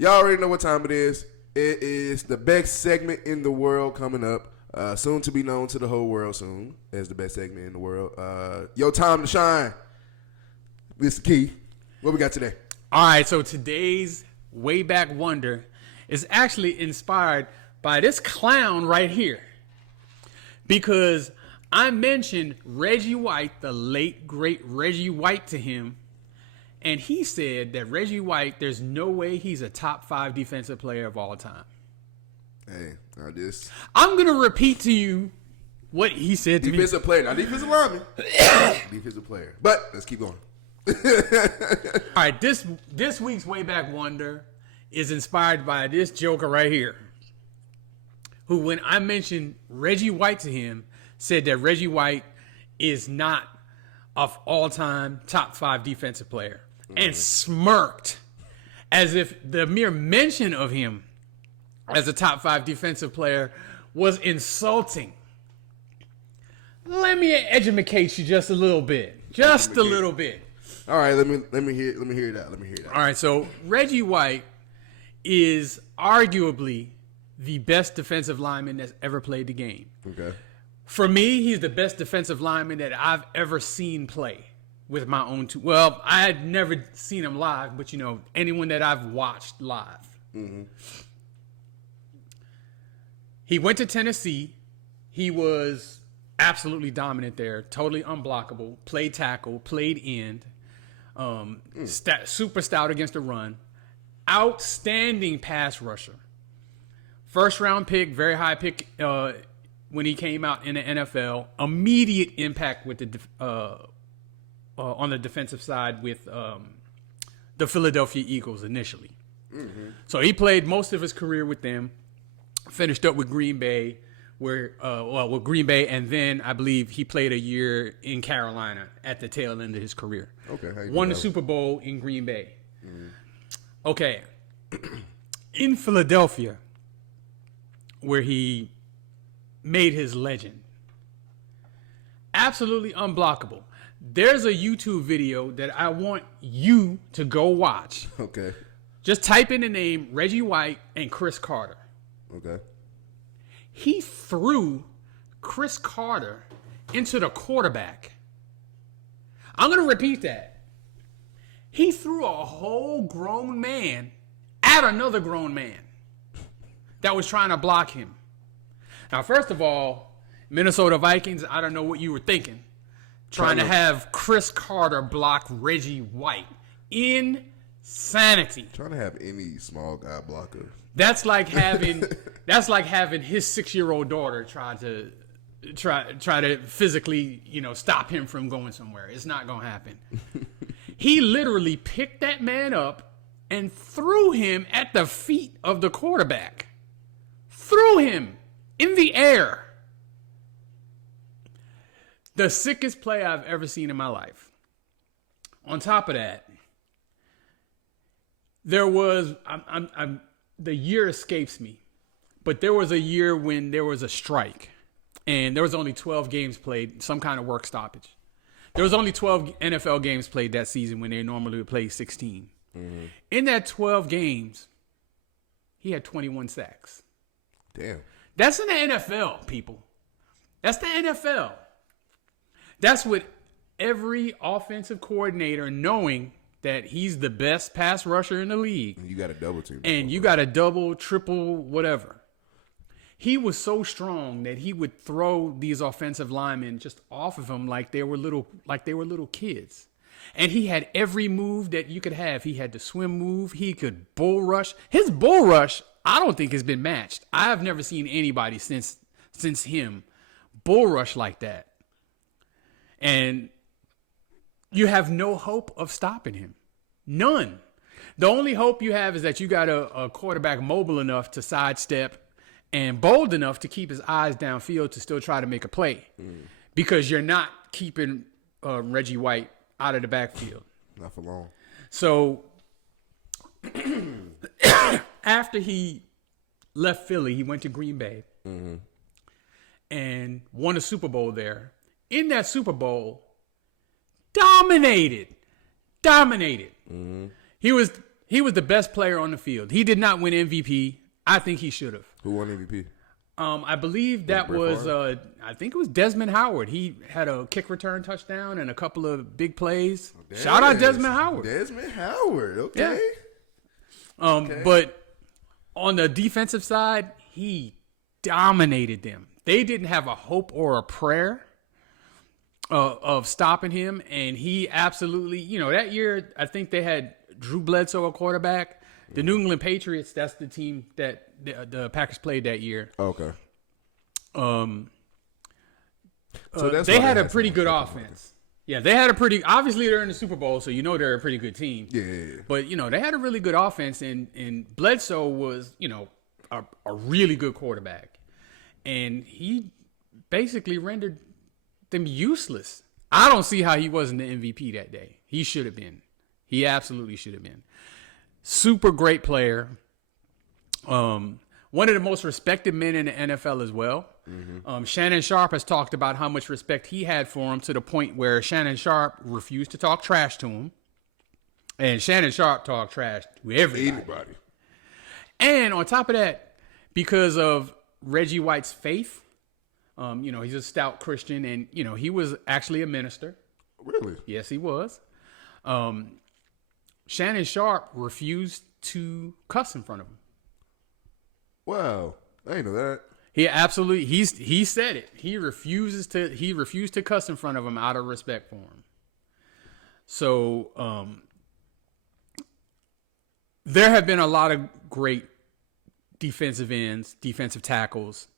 Y'all already know what time it is. It is the best segment in the world coming up. Soon to be known to the whole world soon as the best segment in the world. Your time to shine. Mr. Key, what we got today? All right, so today's Way Back Wonder is actually inspired by this clown right here. Because I mentioned Reggie White, the late great Reggie White, to him. And he said that Reggie White, there's no way he's a top 5 defensive player of all time. Hey, now this. I'm going to repeat to you what he said to me. Defensive player, not defensive lineman. Defensive player. But let's keep going. All right, this week's Way Back Wonder is inspired by this joker right here. Who, when I mentioned Reggie White to him, said that Reggie White is not an all-time top 5 defensive player. And smirked as if the mere mention of him as a top 5 defensive player was insulting. Let me educate you just a little bit. Just a little bit. All right, let me hear that. All right, so Reggie White is arguably the best defensive lineman that's ever played the game. Okay. For me, he's the best defensive lineman that I've ever seen play with my own two. Well, I had never seen him live, but, anyone that I've watched live. Mm-hmm. He went to Tennessee. He was absolutely dominant there, totally unblockable, played tackle, played end, super stout against the run, outstanding pass rusher. First round pick, very high pick when he came out in the NFL. Immediate impact with the on the defensive side with the Philadelphia Eagles initially. Mm-hmm. So he played most of his career with them. Finished up with Green Bay, with Green Bay, and then I believe he played a year in Carolina at the tail end of his career. Okay, won the Super Bowl in Green Bay. Mm-hmm. Okay, in Philadelphia, where he made his legend, absolutely unblockable. There's a YouTube video that I want you to go watch. Okay. Just type in the name Reggie White and Chris Carter. Okay. He threw Chris Carter into the quarterback. I'm going to repeat that. He threw a whole grown man at another grown man that was trying to block him. Now, first of all, Minnesota Vikings, I don't know what you were thinking. Trying to have Chris Carter block Reggie White. Insanity. Trying to have any small guy blocker. That's like having his 6-year-old daughter try to physically, stop him from going somewhere. It's not gonna happen. He literally picked that man up and threw him at the feet of the quarterback. Threw him in the air. The sickest play I've ever seen in my life. On top of that, there was, the year escapes me, but there was a year when there was a strike and there was only 12 games played, some kind of work stoppage. There was only 12 NFL games played that season when they normally would play 16. Mm-hmm. In that 12 games, he had 21 sacks. Damn. That's in the NFL, people. That's the NFL. That's what every offensive coordinator, knowing that he's the best pass rusher in the league. And you got to double team. And you got to double, triple, whatever. He was so strong that he would throw these offensive linemen just off of him like they were little kids. And he had every move that you could have. He had the swim move. He could bull rush. His bull rush, I don't think has been matched. I have never seen anybody since him bull rush like that. And you have no hope of stopping him. None. The only hope you have is that you got a quarterback mobile enough to sidestep and bold enough to keep his eyes downfield to still try to make a play. Because you're not keeping Reggie White out of the backfield. Not for long. So after he left Philly, he went to Green Bay and won a Super Bowl there. In that Super Bowl, dominated. Mm-hmm. He was the best player on the field. He did not win MVP. I think he should have. Who won MVP? I believe that was, I think it was Desmond Howard. He had a kick return touchdown and a couple of big plays. Shout out Desmond Howard. Desmond Howard, okay. Yeah. But on the defensive side, he dominated them. They didn't have a hope or a prayer of stopping him, and he absolutely, that year, I think they had Drew Bledsoe, a quarterback. The New England Patriots, that's the team that the Packers played that year. Okay. So they had a pretty good offense. Yeah, they had a pretty, obviously they're in the Super Bowl, so they're a pretty good team. Yeah. But, they had a really good offense, and Bledsoe was, a really good quarterback. And he basically rendered them useless. I don't see how he wasn't the MVP that day. He should have been. He absolutely should have been. Super great player. One of the most respected men in the NFL as well. Mm-hmm. Shannon Sharp has talked about how much respect he had for him to the point where Shannon Sharp refused to talk trash to him. And Shannon Sharp talked trash to everybody. And on top of that, because of Reggie White's faith, he's a stout Christian, and, he was actually a minister. Really? Yes, he was. Shannon Sharp refused to cuss in front of him. Wow, I didn't know that. He absolutely he said it. He refused to cuss in front of him out of respect for him. So there have been a lot of great defensive ends, defensive tackles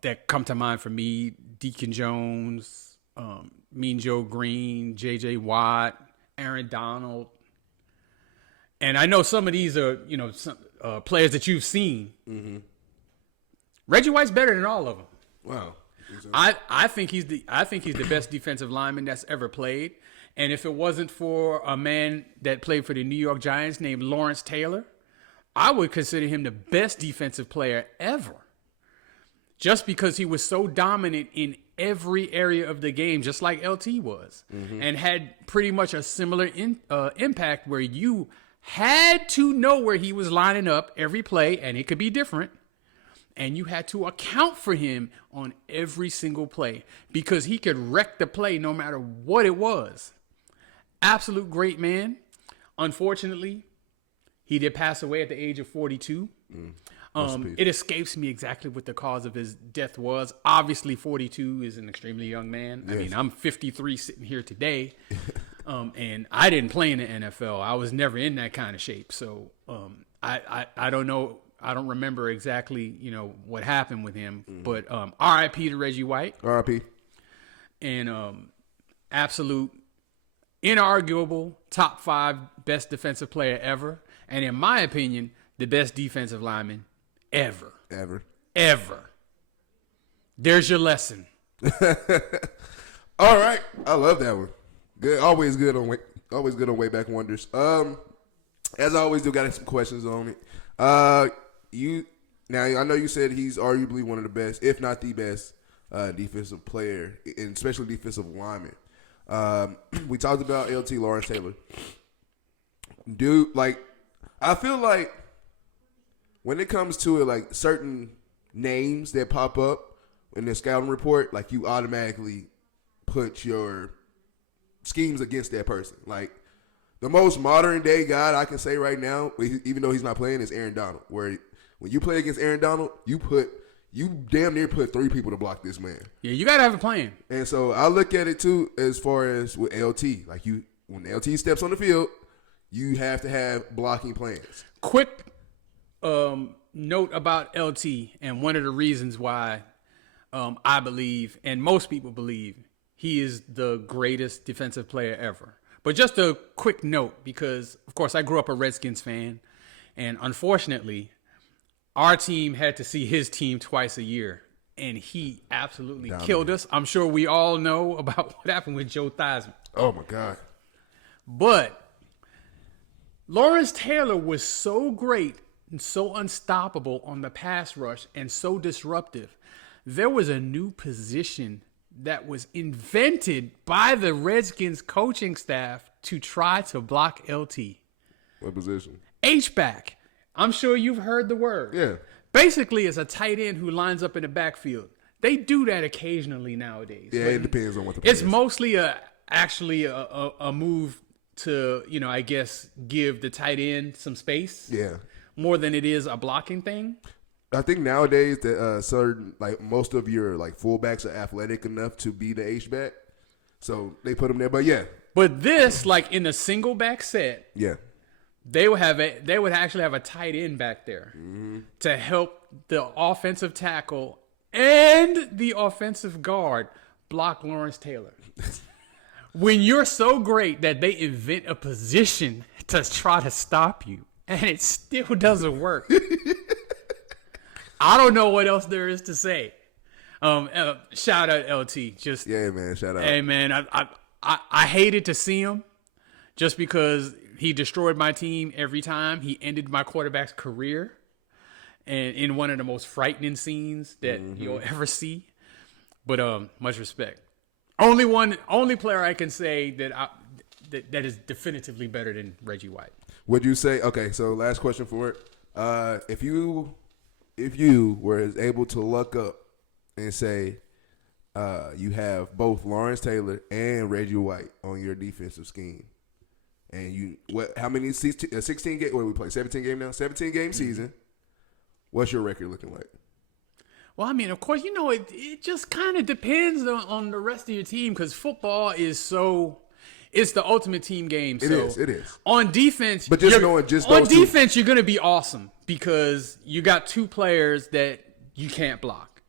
that come to mind for me. Deacon Jones, Mean Joe Green, J.J. Watt, Aaron Donald. And I know some of these are, some players that you've seen. Mm-hmm. Reggie White's better than all of them. Wow. I think he's the best defensive lineman that's ever played. And if it wasn't for a man that played for the New York Giants named Lawrence Taylor, I would consider him the best defensive player ever. Just because he was so dominant in every area of the game, just like LT was, and had pretty much a similar impact where you had to know where he was lining up every play, and it could be different. And you had to account for him on every single play because he could wreck the play no matter what it was. Absolute great man. Unfortunately, he did pass away at the age of 42. It escapes me exactly what the cause of his death was. Obviously, 42 is an extremely young man. Yes. I mean, I'm 53 sitting here today, and I didn't play in the NFL. I was never in that kind of shape. So I don't know. I don't remember exactly, what happened with him. But R.I.P. to Reggie White. R.I.P. And absolute, inarguable, top 5 best defensive player ever. And in my opinion, the best defensive lineman ever. Ever. There's your lesson. All right. I love that one. Good. Always good on way back wonders. As I always do, got some questions on it. Now I know you said he's arguably one of the best, if not the best, defensive player, and especially defensive lineman. We talked about LT Lawrence Taylor. Dude, I feel like when it comes to it, like certain names that pop up in the scouting report, like you automatically put your schemes against that person. Like the most modern day guy I can say right now, even though he's not playing, is Aaron Donald. Where when you play against Aaron Donald, you damn near put 3 people to block this man. Yeah, you gotta have a plan. And so I look at it too as far as with LT. Like when LT steps on the field, you have to have blocking plans. Quick note about LT, and one of the reasons why I believe, and most people believe, he is the greatest defensive player ever. But just a quick note, because, of course, I grew up a Redskins fan, and unfortunately, our team had to see his team twice a year, and he absolutely killed us. I'm sure we all know about what happened with Joe Theismann. Oh, my God. But Lawrence Taylor was so great and so unstoppable on the pass rush and so disruptive. There was a new position that was invented by the Redskins coaching staff to try to block LT. What position? H-back. I'm sure you've heard the word. Yeah. Basically, it's a tight end who lines up in the backfield. They do that occasionally nowadays. Yeah, it depends on what the It's player is. mostly a move to, I guess, give the tight end some space. Yeah. More than it is a blocking thing. I think nowadays that certain most of your fullbacks are athletic enough to be the H back, so they put them there. But yeah, But this, in a single back set, yeah, they would actually have a tight end back there to help the offensive tackle and the offensive guard block Lawrence Taylor. When you're so great that they invent a position to try to stop you, and it still doesn't work. I don't know what else there is to say. Shout out LT. Just yeah, man. Shout out. hey, man. I hated to see him just because he destroyed my team every time. He ended my quarterback's career, and in one of the most frightening scenes that you'll ever see. But much respect. Only player I can say that is definitively better than Reggie White. Would you say? Okay, so last question for it. If you were able to look up and say you have both Lawrence Taylor and Reggie White on your defensive scheme, and how many 16 game? What do we play? 17 game now. 17 game season. What's your record looking like? Well, I mean, of course, it just kind of depends on the rest of your team because football is it's the ultimate team game. It is. On defense, but just knowing just on those two. defense, you're going to be awesome because you got two players that you can't block,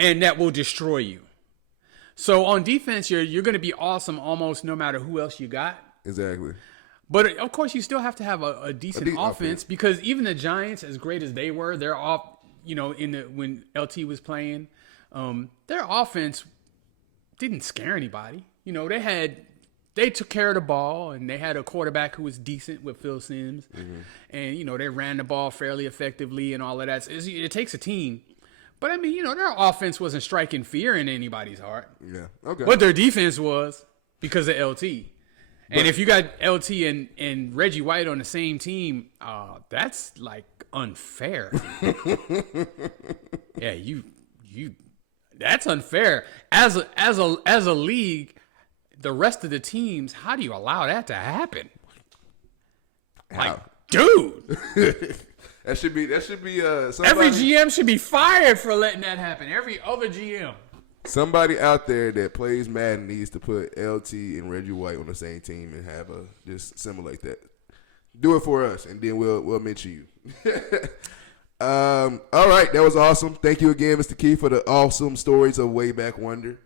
and that will destroy you. So on defense, you're going to be awesome almost no matter who else you got. Exactly. But of course, you still have to have a decent offense because even the Giants, as great as they were, they're off. When LT was playing, their offense didn't scare anybody. They took care of the ball, and they had a quarterback who was decent with Phil Simms, and they ran the ball fairly effectively and all of that. It takes a team, but I mean, their offense wasn't striking fear in anybody's heart. Yeah, okay. But their defense was because of LT. And if you got LT and Reggie White on the same team, that's unfair. Yeah, you that's unfair. As a league, the rest of the teams, how do you allow that to happen? Dude. that should be somebody, Every GM should be fired for letting that happen. Every other GM. Somebody out there that plays Madden needs to put LT and Reggie White on the same team and have just simulate that. Do it for us, and then we'll mention you. All right, that was awesome. Thank you again, Mr. Key, for the awesome stories of Way Back Wonder.